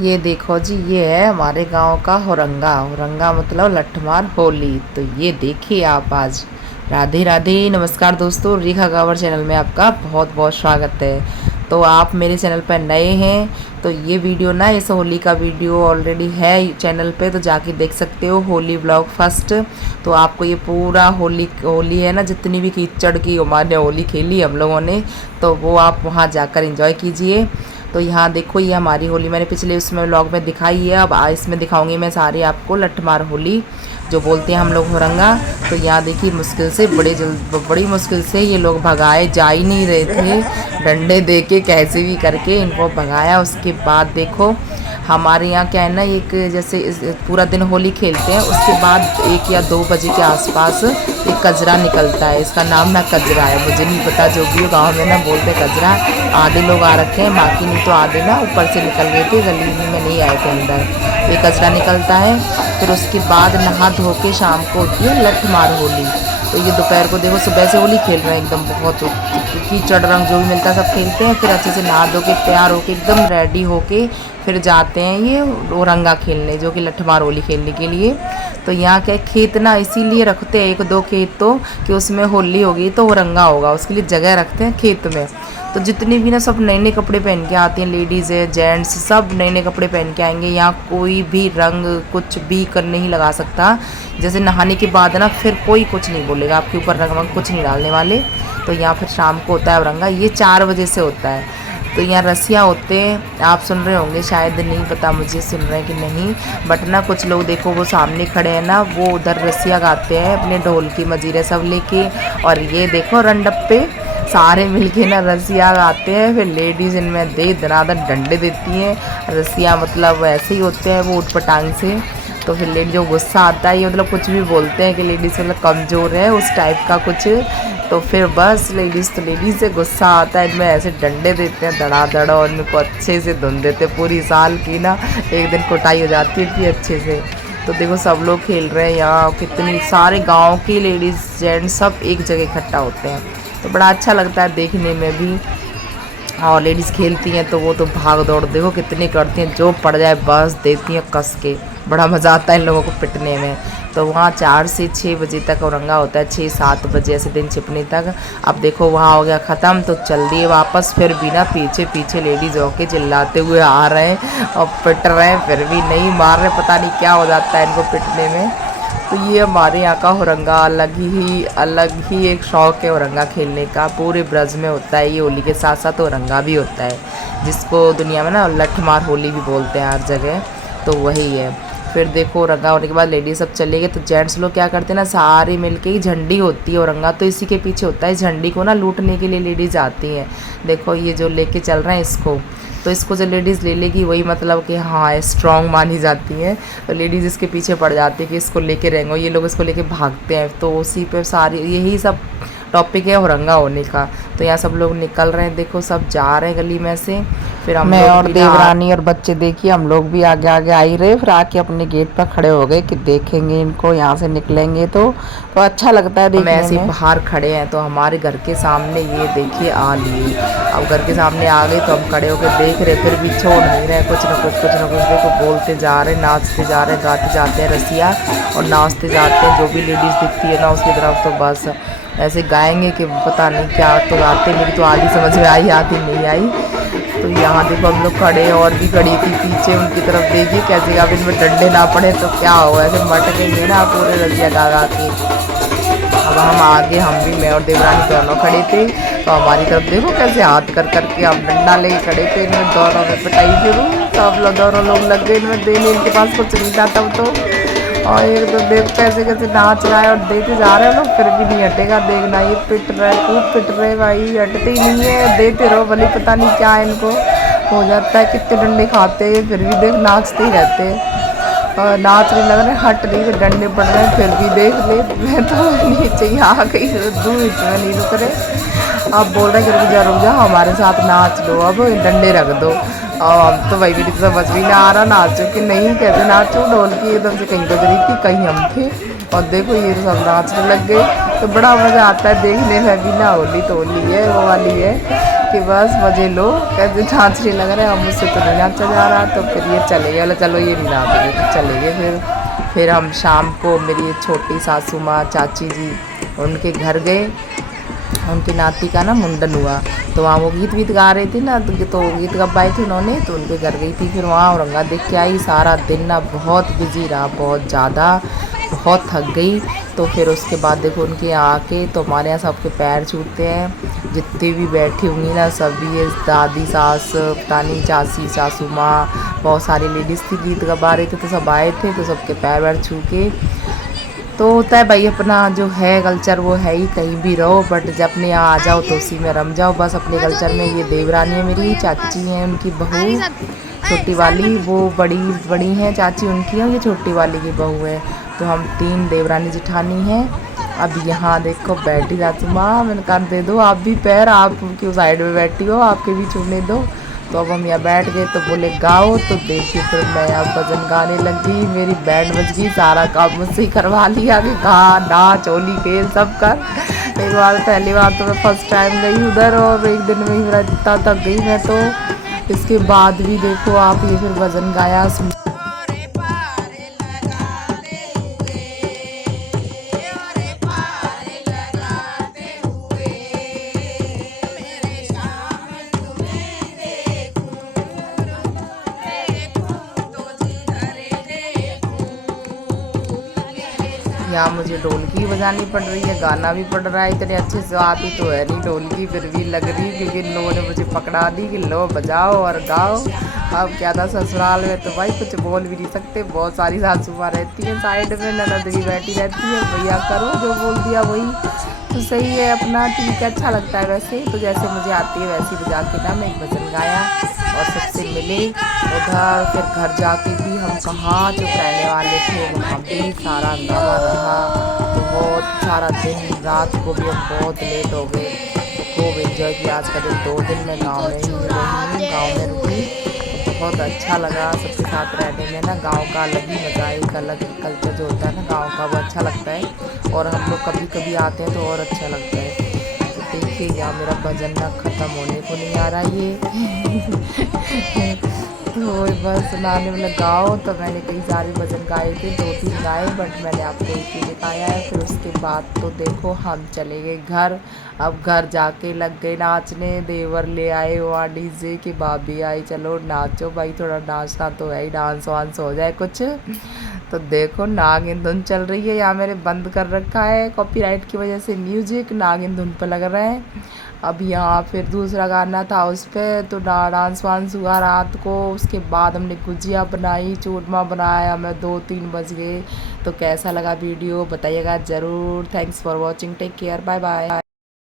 ये देखो जी, ये है हमारे गांव का हुरंगा। हुरंगा मतलब लठमार होली। तो ये देखिए आप आज। राधे राधे, नमस्कार दोस्तों, रेखा गावर चैनल में आपका बहुत बहुत स्वागत है। तो आप मेरे चैनल पर नए हैं तो ये वीडियो ना, इस होली का वीडियो ऑलरेडी है चैनल पे, तो जाके देख सकते हो, होली ब्लॉग फर्स्ट। तो आपको ये पूरा होली होली है ना, जितनी भी कीचड़ की हमारे होली खेली हम लोगों ने, तो वो आप वहाँ जाकर एंजॉय कीजिए। तो यहाँ देखो, ये हमारी होली मैंने पिछले उसमें व्लॉग में दिखाई है। अब इसमें दिखाऊंगी मैं सारी आपको लठमार होली, जो बोलते हैं हम लोग हुरंगा। तो यहाँ देखिए, मुश्किल से बड़ी मुश्किल से ये लोग भगाए, जा ही नहीं रहे थे। डंडे दे के कैसे भी करके इनको भगाया। उसके बाद देखो, हमारे यहाँ क्या है ना, एक जैसे पूरा दिन होली खेलते हैं, उसके बाद 1 या 2 बजे के आसपास एक कजरा निकलता है। इसका नाम ना कजरा है, मुझे नहीं पता, जो भी हो गाँव में ना बोलते हैं कजरा। आधे लोग आ रखे हैं, बाकी नहीं तो आधे ना ऊपर से निकल गए थे, गली में नहीं आए थे अंदर। ये कचरा निकलता है। फिर उसके बाद नहा धो के शाम को होती है लठमार होली। तो ये दोपहर को देखो, सुबह से होली खेल रहे हैं एकदम, बहुत कीचड़ रंग जो भी मिलता है सब खेलते हैं। फिर अच्छे से नहा धो के तैयार होके एकदम रेडी होके फिर जाते हैं ये रंगा खेलने, जो कि लठमार होली खेलने के लिए। तो यहाँ क्या खेत ना इसीलिए रखते हैं 1-2 खेत, तो कि उसमें होली होगी तो वो रंगा होगा, उसके लिए जगह रखते हैं खेत में। तो जितनी भी ना सब नए नए कपड़े पहन के आते हैं, लेडीज़ है जेंट्स, सब नए नए कपड़े पहन के आएंगे। यहाँ कोई भी रंग कुछ भी कर नहीं लगा सकता। जैसे नहाने के बाद ना फिर कोई कुछ नहीं बोलेगा आपके ऊपर, रंग वंग कुछ नहीं डालने वाले। तो यहाँ फिर शाम को होता है रंगा, ये 4 बजे से होता है। तो यहाँ रसिया होते हैं, आप सुन रहे होंगे शायद, नहीं पता मुझे सुन रहे हैं कि नहीं, बट ना कुछ लोग देखो वो सामने खड़े हैं ना, वो उधर रसिया गाते हैं अपने ढोल की मजीरे सब लेके। और ये देखो रंडप्पे सारे मिलके ना रसिया गाते हैं। फिर लेडीज़ इनमें दे दनादन डंडे देती हैं। रसिया मतलब ऐसे ही होते हैं वो उठ पटांग से। तो फिर लेडी जो गुस्सा आता है, ये मतलब कुछ भी बोलते हैं कि लेडीज़ मतलब कमज़ोर है, उस टाइप का कुछ। तो फिर बस लेडीज़ तो लेडीज़ से गुस्सा आता है, इनमें ऐसे डंडे देते हैं धड़ाधड़, और इनको अच्छे से धुन देते हैं। पूरी साल की ना एक दिन कुटाई हो जाती है इतनी अच्छे से। तो देखो सब लोग खेल रहे हैं यहाँ, कितनी सारे गांव की लेडीज़ जेंट्स सब एक जगह इकट्ठा होते हैं। तो बड़ा अच्छा लगता है देखने में भी। और लेडीज़ खेलती हैं तो वो तो भाग दौड़ देखो कितनी करती हैं, जो पड़ जाए बस देती हैं कस के। बड़ा मज़ा आता है इन लोगों को पिटने में। तो वहाँ 4 से 6 बजे तक औरंगा होता है, 6-7 बजे ऐसे दिन छिपने तक। अब देखो वहाँ हो गया ख़त्म, तो चल दिए वापस। फिर भी ना पीछे पीछे लेडीज़ होके चिल्लाते हुए आ रहे हैं और पिट रहे हैं, फिर भी नहीं मार रहे, पता नहीं क्या हो जाता है इनको पिटने में। तो ये हमारे यहाँ का हुरंगा अलग ही एक शौक़ है हुरंगा खेलने का। पूरे ब्रज में होता है ये, होली के साथ साथ हुरंगा भी होता है, जिसको दुनिया में ना लठमार होली भी बोलते हैं हर जगह। तो वही है। फिर देखो रंगा होने के बाद लेडीज सब चले गए, तो जेंट्स लोग क्या करते हैं ना, सारे मिलके ही झंडी होती है और रंगा तो इसी के पीछे होता है। झंडी को ना लूटने के लिए लेडीज आती हैं। देखो ये जो लेके चल रहे हैं इसको, तो इसको जो लेडीज़ ले लेगी वही मतलब कि हाँ स्ट्रॉन्ग मानी जाती है। तो लेडीज़ इसके पीछे पड़ जाती है कि इसको लेके रहेंगे, ये लोग इसको लेके भागते हैं। तो उसी पे सारी यही सब टॉपिक है हुरंगा होने का। तो यहाँ सब लोग निकल रहे हैं, देखो सब जा रहे हैं गली में से। फिर हम मैं और देवरानी और बच्चे देखिए हम लोग भी आगे आगे आ ही रहे। फिर आके अपने गेट पर खड़े हो गए कि देखेंगे इनको, यहाँ से निकलेंगे तो अच्छा लगता है देखने में। ऐसे बाहर खड़े हैं तो हमारे घर के सामने ये देखिए आ लिए। अब घर के सामने आ गए तो हम खड़े होकर देख रहे, फिर भी छोड़ नहीं रहे, कुछ ना कुछ देखो बोलते जा रहे, नाचते जा रहे, गाते जाते हैं रसिया और नाचते जाते हैं। जो भी लेडीज़ दिखती है ना उसकी तरफ तो बस ऐसे गाएंगे कि पता नहीं क्या तो गाते, मेरी तो आधी समझ में आई आधी नहीं आई। तो यहाँ देखो हम लोग खड़े, और भी खड़ी थी पीछे, उनकी तरफ देखिए कैसे का इनमें डंडे ना पड़े तो क्या होगा, ऐसे मटकेंगे ना पूरे रसिया गा के। अब हम आगे, हम भी मैं और देवरानी दोनों खड़े थे, तो हमारी तरफ देखो कैसे हाथ कर करके हम डंडा ले खड़े थे। इनमें दोनों में पिटाई शुरू, सब लोग दोनों लोग लग गए इनमें देने, इनके पास कुछ नहीं था तब तो। और एक तो देख कैसे कैसे नाच रहा है और देते जा रहे हैं लोग, फिर भी नहीं हटेगा। देखना ये पिट रहे, खूब पिट रहे भाई, हटते ही नहीं है, देते रहो भले, पता नहीं क्या इनको हो जाता है, कितने डंडे खाते हैं फिर भी देख नाचते ही रहते हैं। और नाच नहीं लग रहे, हट रही है, डंडे पड़ रहे हैं फिर भी देख ले। मैं तो नीचे ही आ गई, दूर में नहीं रुक रहे। अब बोल रहे कि रुक जा हमारे साथ नाच लो, अब डंडे रख दो। और हम तो भाई मेरी समझ भी ना आ रहा नाचो कि नहीं, कैसे नाचो। ढोल की एकदम से कहीं बज रही थी, कहीं हम थे, और देखो ये सब नाचने लग गए। तो बड़ा मज़ा आता है देखने में भी ना। होली तो होली है, वो वाली है। कि बस मजे लो, कैसे नाचने लग रहे हैं, अब मुझसे तो नहीं नाचा जा रहा। तो फिर ये चले गए, बोले चलो ये नहीं नाचेंगे, तो चले गए। फिर हम शाम को मेरी छोटी सासू माँ चाची जी उनके घर गए। उनकी नाती का ना मुंडन हुआ, तो वहाँ वो गीत वीत गा रहे थे ना, तो गीत गवाए थे उन्होंने, तो उनके घर गई थी। फिर वहाँ औरंगा देख के आई। सारा दिन ना बहुत बिजी रहा, बहुत ज़्यादा, बहुत थक गई। तो फिर उसके बाद देखो उनके यहाँ आके, तो हमारे यहाँ सबके पैर छूटते हैं, जितनी भी बैठी होंगी ना सभी, ये दादी सास पतानी चाची सासू माँ, बहुत सारी लेडीज़ थी गीत गा रहे थे, तो सब आए थे, तो सबके पैर वैर छू के। तो होता है भाई, अपना जो है कल्चर वो है ही, कहीं भी रहो, बट जब अपने यहाँ आ जाओ तो उसी में रम जाओ बस अपने कल्चर में। ये देवरानी है मेरी चाची हैं, उनकी बहू छोटी वाली, वो बड़ी बड़ी हैं चाची उनकी है, ये छोटी वाली की बहू है। तो हम 3 देवरानी जिठानी हैं। अब यहाँ देखो बैठी सासू माँ, मैंने कहा दे दो आप भी पैर, आप क्यों साइड में बैठी हो, आपके भी छूने दो। तो अब हम यहाँ बैठ गए, तो बोले गाओ, तो देखिए फिर मैं यहाँ भजन गाने लगी, मेरी बैंड बज गई, सारा काम मुझसे ही करवा लिया कि गा नाच होली खेल सब कर। एक बार पहली बार तो मैं फर्स्ट टाइम गई उधर, और एक दिन में ही मेरा इतना थक गई मैं तो। इसके बाद भी देखो आप, ये फिर भजन गाया। यहाँ मुझे ढोलकी बजानी पड़ रही है, गाना भी पड़ रहा है, इतने अच्छे से आती तो है नहीं ढोलकी, फिर भी लग रही, क्योंकि इन लोगों ने मुझे पकड़ा दी कि लो बजाओ और गाओ। अब क्या था, ससुराल में तो भाई कुछ बोल भी नहीं सकते, बहुत सारी सासू माँ रहती हैं साइड में, ननद भी बैठी रहती है, भैया करो जो बोल दिया वही। तो सही है अपना, ठीक है, अच्छा लगता है वैसे। तो जैसे मुझे आती है वैसे बजा के ना मैं एक भजन गाया और सबसे मिले उधर। फिर घर जाके भी हम कहाँ चुप रहने वाले थे, वहाँ भी सारा हंगामा रहा। बहुत सारा दिन, रात को भी हम बहुत लेट हो गए, तो खूब एंजॉय किया। आज का दिन 2 दिन मैं गाँव में ही रही, गाँव में रुकी, तो बहुत अच्छा लगा सबके साथ रहने में ना। गाँव का अलग ही मज़ा है, एक अलग कल्चर जो होता है ना गाँव का, वो अच्छा लगता है। और हम लोग कभी कभी आते हैं तो और अच्छा लगता है। तो देखिए यहाँ मेरा भजन ना ख़त्म होने को नहीं आ रहा ये। तो बस सुनाने में लगाओ, तो मैंने कई सारे भजन गाए थे, 2-3 गाए, बट मैंने आपको एक ही दिखाया है। फिर उसके बाद तो देखो हम चले गए घर। अब घर जाके लग गए नाचने, देवर ले आए वहाँ डीजे की, भाभी आई, चलो नाचो भाई, थोड़ा नाचना तो है ही, डांस वांस हो जाए कुछ। तो देखो नागिन धुन चल रही है, यहाँ मैंने बंद कर रखा है कॉपीराइट की वजह से, म्यूजिक नागिन धुन पर लग रहा है। अब यहाँ फिर दूसरा गाना था उस पर, तो डांस वांस हुआ रात को। उसके बाद हमने गुजिया बनाई, चूरमा बनाया, हमें 2-3 बज गए। तो कैसा लगा वीडियो बताइएगा ज़रूर। Thanks for watching, take care, bye bye.